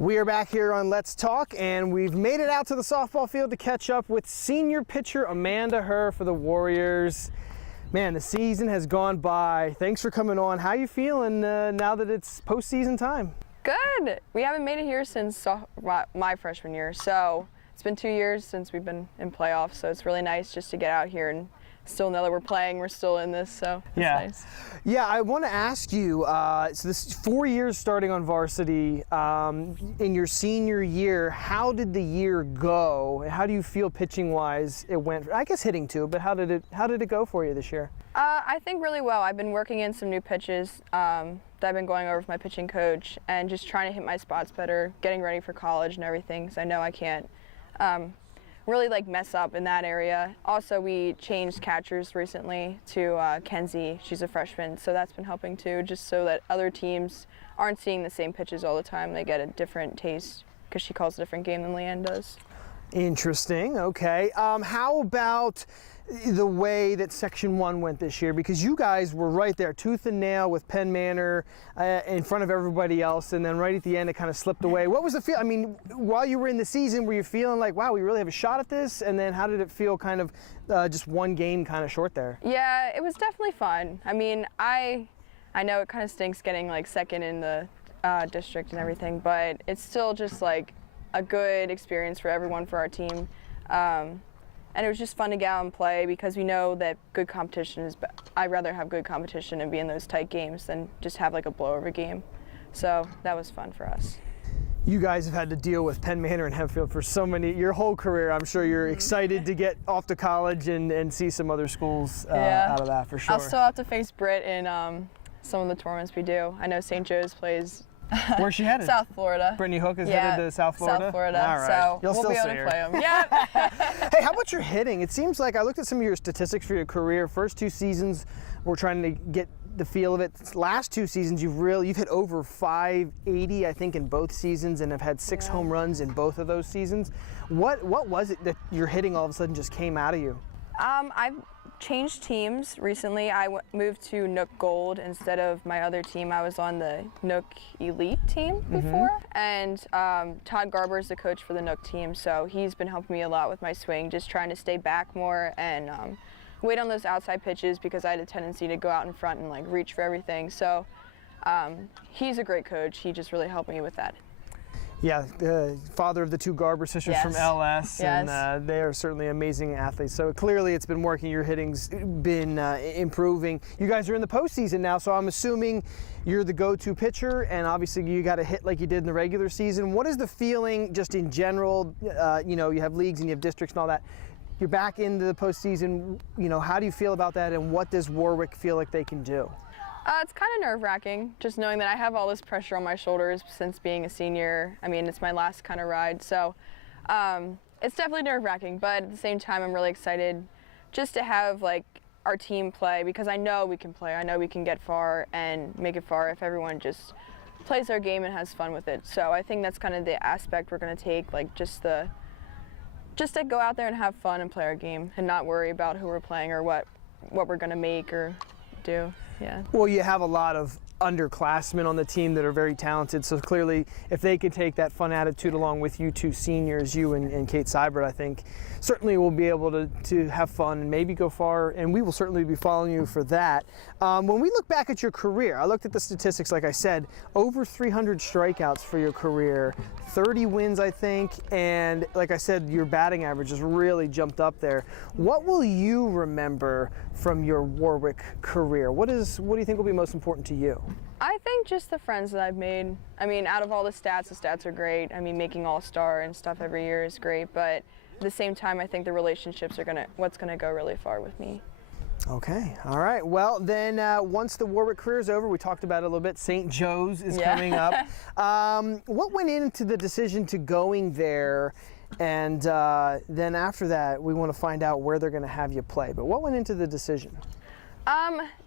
We are back here on Let's Talk, and we've made it out to the softball field to catch up with senior pitcher Amanda Herr for the Warriors. Man, the season has gone by. Thanks for coming on. How you feeling now that it's postseason time? Good. We haven't made it here since my freshman year, so it's been 2 years since we've been in playoffs, so it's really nice just to get out here and still know that we're playing, we're still in this, so it's nice. Yeah, I want to ask you, so this is 4 years starting on varsity. In your senior year, how did the year go? How do you feel pitching-wise it went? I guess hitting too, but how did it go for you this year? I think really well. I've been working in some new pitches that I've been going over with my pitching coach and just trying to hit my spots better, getting ready for college and everything, because I know I can't really mess up in that area. Also, we changed catchers recently to Kenzie. She's a freshman, so that's been helping too, just so that other teams aren't seeing the same pitches all the time. They get a different taste because she calls a different game than Leanne does. Interesting. Okay. How about the way that Section 1 went this year? Because you guys were right there, tooth and nail with Penn Manor in front of everybody else, and then right at the end it kind of slipped away. What was the feel? I mean, while you were in the season, were you feeling like, wow, we really have a shot at this? And then how did it feel kind of just one game kind of short there? Yeah, it was definitely fun. I mean, I know it kind of stinks getting second in the district and everything, but it's still just a good experience for everyone, for our team. And it was just fun to get out and play because we know that good competition is, I'd rather have good competition and be in those tight games than just have a blowover game. So that was fun for us. You guys have had to deal with Penn Manor and Hempfield for your whole career. I'm sure you're excited to get off to college and see some other schools out of that for sure. I'll still have to face Britt in some of the tournaments we do. I know St. Joe's plays. Where's she headed? South Florida. Brittany Hook is headed to South Florida? South Florida. All right. So You'll we'll still be able see to her. play them. Yeah. Hey, how about your hitting? It seems like I looked at some of your statistics for your career. First 2 seasons, we're trying to get the feel of it. Last 2 seasons, you've hit over 580, I think, in both seasons, and have had 6 home runs in both of those seasons. What was it that your hitting all of a sudden just came out of you? I've changed teams recently. I moved to Nook Gold instead of my other team. I was on the Nook Elite team before, and Todd Garber is the coach for the Nook team, so he's been helping me a lot with my swing, just trying to stay back more and wait on those outside pitches because I had a tendency to go out in front and reach for everything. So he's a great coach. He just really helped me with that. Yeah, father of the 2 Garber sisters from LS, and they are certainly amazing athletes. So clearly it's been working, your hitting's been improving. You guys are in the postseason now, so I'm assuming you're the go-to pitcher, and obviously you got to hit like you did in the regular season. What is the feeling just in general? You have leagues and you have districts and all that. You're back into the postseason. How do you feel about that, and what does Warwick feel like they can do? It's kind of nerve-wracking, just knowing that I have all this pressure on my shoulders since being a senior. I mean, it's my last kind of ride, so it's definitely nerve-wracking, but at the same time, I'm really excited just to have our team play, because I know we can play. I know we can get far and make it far if everyone just plays their game and has fun with it. So I think that's kind of the aspect we're going to take, just to go out there and have fun and play our game and not worry about who we're playing or what we're going to make or do. Yeah. Well, you have a lot of underclassmen on the team that are very talented, so clearly if they can take that fun attitude along with you 2 seniors, you and Kate Seibert, I think certainly will be able to have fun and maybe go far, and we will certainly be following you for that. When we look back at your career, I looked at the statistics, like I said, over 300 strikeouts for your career, 30 wins, I think, and like I said, your batting average has really jumped up there. What will you remember from your Warwick career? What do you think will be most important to you? I think just the friends that I've made. I mean, out of all the stats are great. I mean, making All-Star and stuff every year is great, but at the same time, I think the relationships are what's gonna go really far with me. Okay, all right. Well, then once the Warwick career is over, we talked about it a little bit, St. Joe's is coming up. What went into the decision to going there? And then after that, we want to find out where they're going to have you play. But what went into the decision?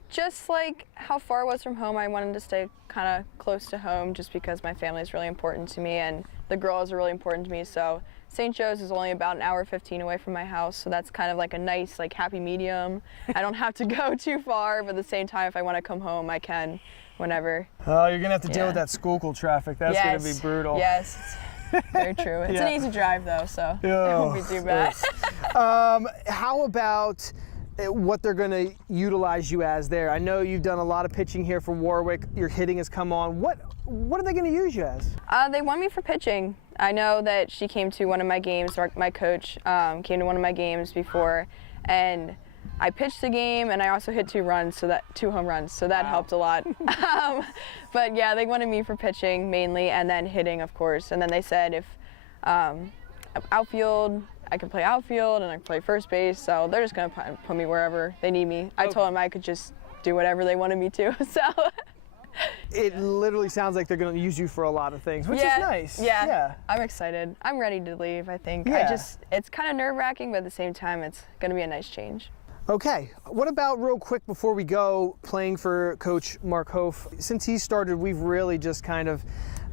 Just how far it was from home, I wanted to stay kind of close to home just because my family is really important to me and the girls are really important to me. So St. Joe's is only about an hour 15 away from my house, so that's kind of a nice happy medium. I don't have to go too far, but at the same time, if I want to come home, I can whenever. Oh, you're gonna have to deal Yeah. with that Schuylkill traffic. That's gonna be brutal. Yes, very true. It's Yeah. an easy drive though, so it won't be too bad. How about what they're going to utilize you as there? I know you've done a lot of pitching here for Warwick. Your hitting has come on. What are they going to use you as? They want me for pitching. I know that she came to one of my games, or my coach came to one of my games before, and I pitched the game, and I also hit 2 home runs, so that helped a lot. But yeah, they wanted me for pitching mainly, and then hitting, of course. And then they said if outfield, I can play outfield, and I can play first base, so they're just gonna put me wherever they need me. I told them I could just do whatever they wanted me to, so. It literally sounds like they're going to use you for a lot of things, which is nice. Yeah, I'm excited. I'm ready to leave, I think. Yeah. It's kind of nerve-wracking, but at the same time, it's gonna be a nice change. Okay, what about real quick before we go, playing for Coach Mark Hof? Since he started, we've really just kind of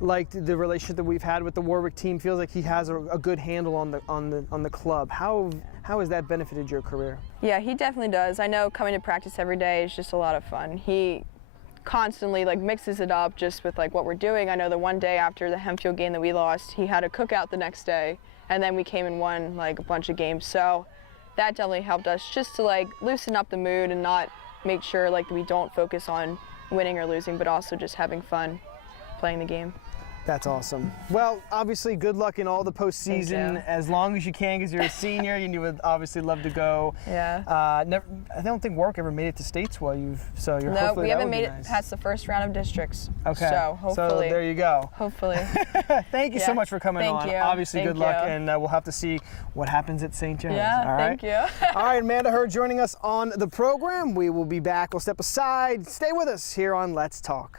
liked the relationship that we've had with the Warwick team. Feels like he has a good handle on the club. How has that benefited your career? Yeah, he definitely does. I know coming to practice every day is just a lot of fun. He constantly mixes it up just with what we're doing. I know the one day after the Hempfield game that we lost, he had a cookout the next day, and then we came and won a bunch of games. So that definitely helped us just to loosen up the mood and not make sure we don't focus on winning or losing, but also just having fun playing the game. That's awesome. Well, obviously, good luck in all the postseason. Thank you. As long as you can, because you're a senior, and you would obviously love to go. Yeah. I don't think Warwick ever made it to states so you're No, hopefully we that haven't would be made it nice. past the first round of districts. Okay. So hopefully. So there you go. Hopefully. Thank you so Yeah. much for coming Thank on. you. Obviously, Thank good luck, you. and we'll have to see what happens at St. John's. Yeah, all right? thank you. All right, Amanda Herr joining us on the program. We will be back. We'll step aside. Stay with us here on Let's Talk.